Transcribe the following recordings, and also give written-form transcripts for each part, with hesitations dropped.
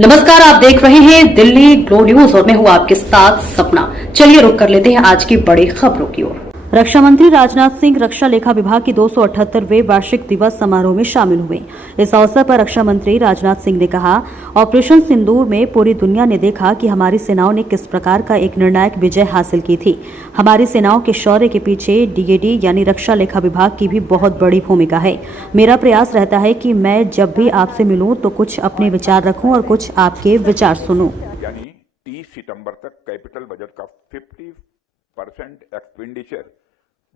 नमस्कार, आप देख रहे हैं दिल्ली ग्लो न्यूज और मैं हूं आपके साथ सपना। चलिए रुक कर लेते हैं आज की बड़ी खबरों की ओर। रक्षा मंत्री राजनाथ सिंह रक्षा लेखा विभाग की 278वें वार्षिक दिवस समारोह में शामिल हुए। इस अवसर पर रक्षा मंत्री राजनाथ सिंह ने कहा, ऑपरेशन सिंदूर में पूरी दुनिया ने देखा कि हमारी सेनाओं ने किस प्रकार का एक निर्णायक विजय हासिल की थी। हमारी सेनाओं के शौर्य के पीछे डीएडी यानी रक्षा लेखा विभाग की भी बहुत बड़ी भूमिका है। मेरा प्रयास रहता है कि मैं जब भी आपसे मिलूं तो कुछ अपने विचार रखूं और कुछ आपके विचार सुनूं। यानी 30 सितंबर तक कैपिटल बजट का 50% एक्सपेंडिचर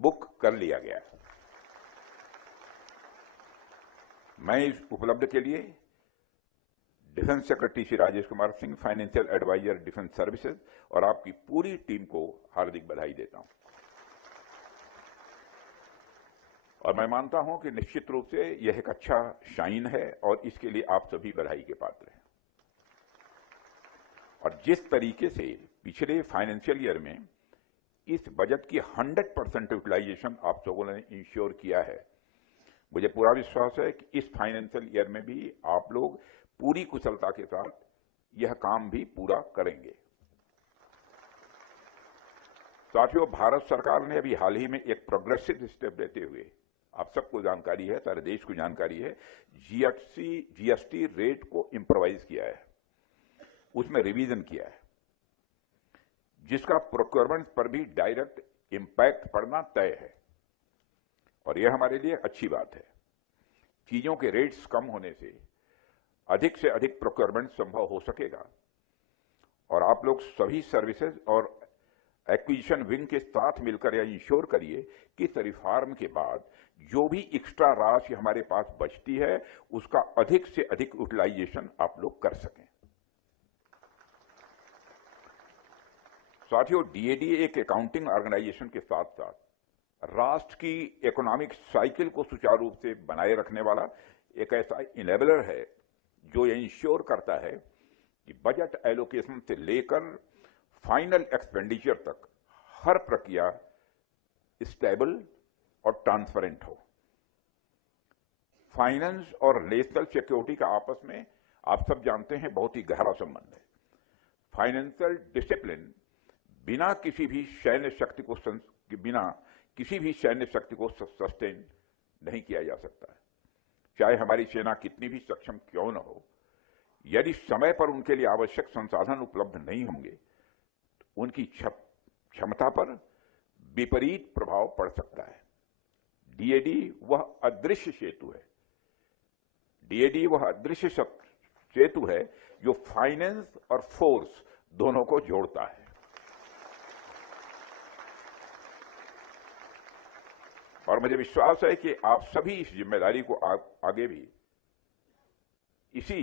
बुक कर लिया गया है। मैं इस उपलब्धि के लिए defence secretary Shri Rajesh Kumar Singh, financial adviser defence services और आपकी पूरी टीम को हार्दिक बधाई देता हूं। और मैं मानता हूं कि निश्चित रूप से यह एक अच्छा शाइन है और इसके लिए आप सभी बधाई के पात्र हैं। और जिस तरीके से पिछले फाइनेंशियल ईयर में इस बजट की 100% यूटिलाइजेशन आप लोगों ने इंश्योर किया है, मुझे पूरा विश्वास है कि इस फाइनेंशियल ईयर में भी आप लोग पूरी कुशलता के साथ यह काम भी पूरा करेंगे। साथियों, भारत सरकार ने अभी हाल ही में एक प्रोग्रेसिव स्टेप लेते हुए, आप सबको जानकारी है, सारे देश को जानकारी है, जीएसटी रेट को इंप्रोवाइज किया है, उसमें रिवीजन किया है, जिसका प्रोक्योरमेंट पर भी डायरेक्ट इंपैक्ट पड़ना तय है। और यह हमारे लिए अच्छी बात है। चीजों के रेट्स कम होने से अधिक प्रोक्योरमेंट संभव हो सकेगा। और आप लोग सभी सर्विसेज और एक्विजिशन विंग के साथ मिलकर यह इंश्योर करिए कि इस रिफॉर्म के बाद जो भी एक्स्ट्रा राशि हमारे पास बचती है उसका अधिक से अधिक यूटिलाइजेशन आप लोग कर सकें। साथियों, डीएडी एक अकाउंटिंग ऑर्गेनाइजेशन के साथ साथ राष्ट्र की इकोनॉमिक साइकिल को सुचारू रूप से बनाए रखने वाला एक ऐसा इनेबलर है जो ये इंश्योर करता है कि बजट एलोकेशन से लेकर फाइनल एक्सपेंडिचर तक हर प्रक्रिया स्टेबल और ट्रांसपेरेंट हो। फाइनेंस और नेशनल सिक्योरिटी का आपस में आप सब जानते हैं बहुत ही गहरा संबंध है। फाइनेंशियल डिसिप्लिन बिना किसी भी सैन्य शक्ति को सस्टेन नहीं किया जा सकता है। चाहे हमारी सेना कितनी भी सक्षम क्यों न हो, यदि समय पर उनके लिए आवश्यक संसाधन उपलब्ध नहीं होंगे तो उनकी क्षमता पर विपरीत प्रभाव पड़ सकता है। डीएडी वह अदृश्य सेतु है। डीएडी वह अदृश्य सेतु है जो फाइनेंस और फोर्स दोनों को जोड़ता है। और मुझे विश्वास है कि आप सभी इस जिम्मेदारी को आगे भी इसी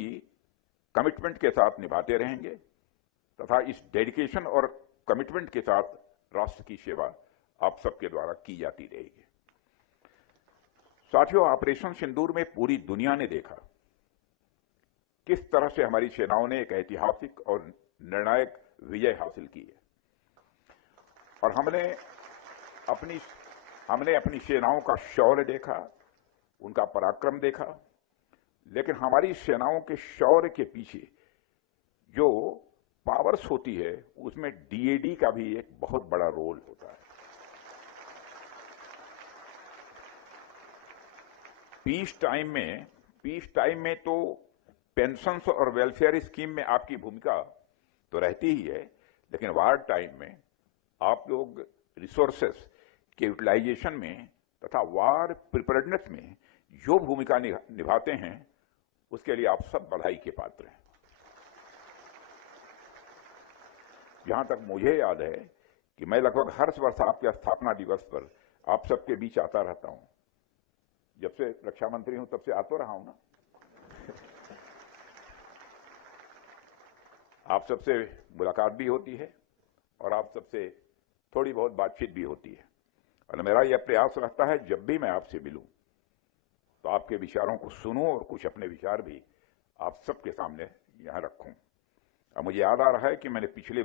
कमिटमेंट के साथ निभाते रहेंगे तथा इस डेडिकेशन और कमिटमेंट के साथ राष्ट्र की सेवा आप सबके द्वारा की जाती रहेगी। साथियों, ऑपरेशन सिंदूर में पूरी दुनिया ने देखा किस तरह से हमारी सेनाओं ने एक ऐतिहासिक और निर्णायक विजय हासिल की है। और हमने अपनी सेनाओं का शौर्य देखा, उनका पराक्रम देखा, लेकिन हमारी सेनाओं के शौर्य के पीछे जो पावर्स होती है उसमें डीएडी का भी एक बहुत बड़ा रोल होता है। पीस टाइम में तो पेंशन्स और वेलफेयर स्कीम में आपकी भूमिका तो रहती ही है, लेकिन वार टाइम में आप लोग रिसोर्सेस के यूटिलाइजेशन में तथा वार प्रिपेयर्डनेस में जो भूमिका निभाते हैं उसके लिए आप सब बधाई के पात्र हैं। जहां तक मुझे याद है कि मैं लगभग हर वर्ष आपके स्थापना दिवस पर आप सबके बीच आता रहता हूं। जब से रक्षा मंत्री हूं तब से आता रहा हूं ना। आप सबसे मुलाकात भी होती है और आप सबसे थोड़ी बहुत बातचीत भी होती है। और मेरा यह प्रयास रहता है जब भी मैं आपसे मिलूं तो आपके विचारों को सुनूं और कुछ अपने विचार भी आप सबके सामने यहां रखूं। अब मुझे याद आ रहा है कि मैंने पिछले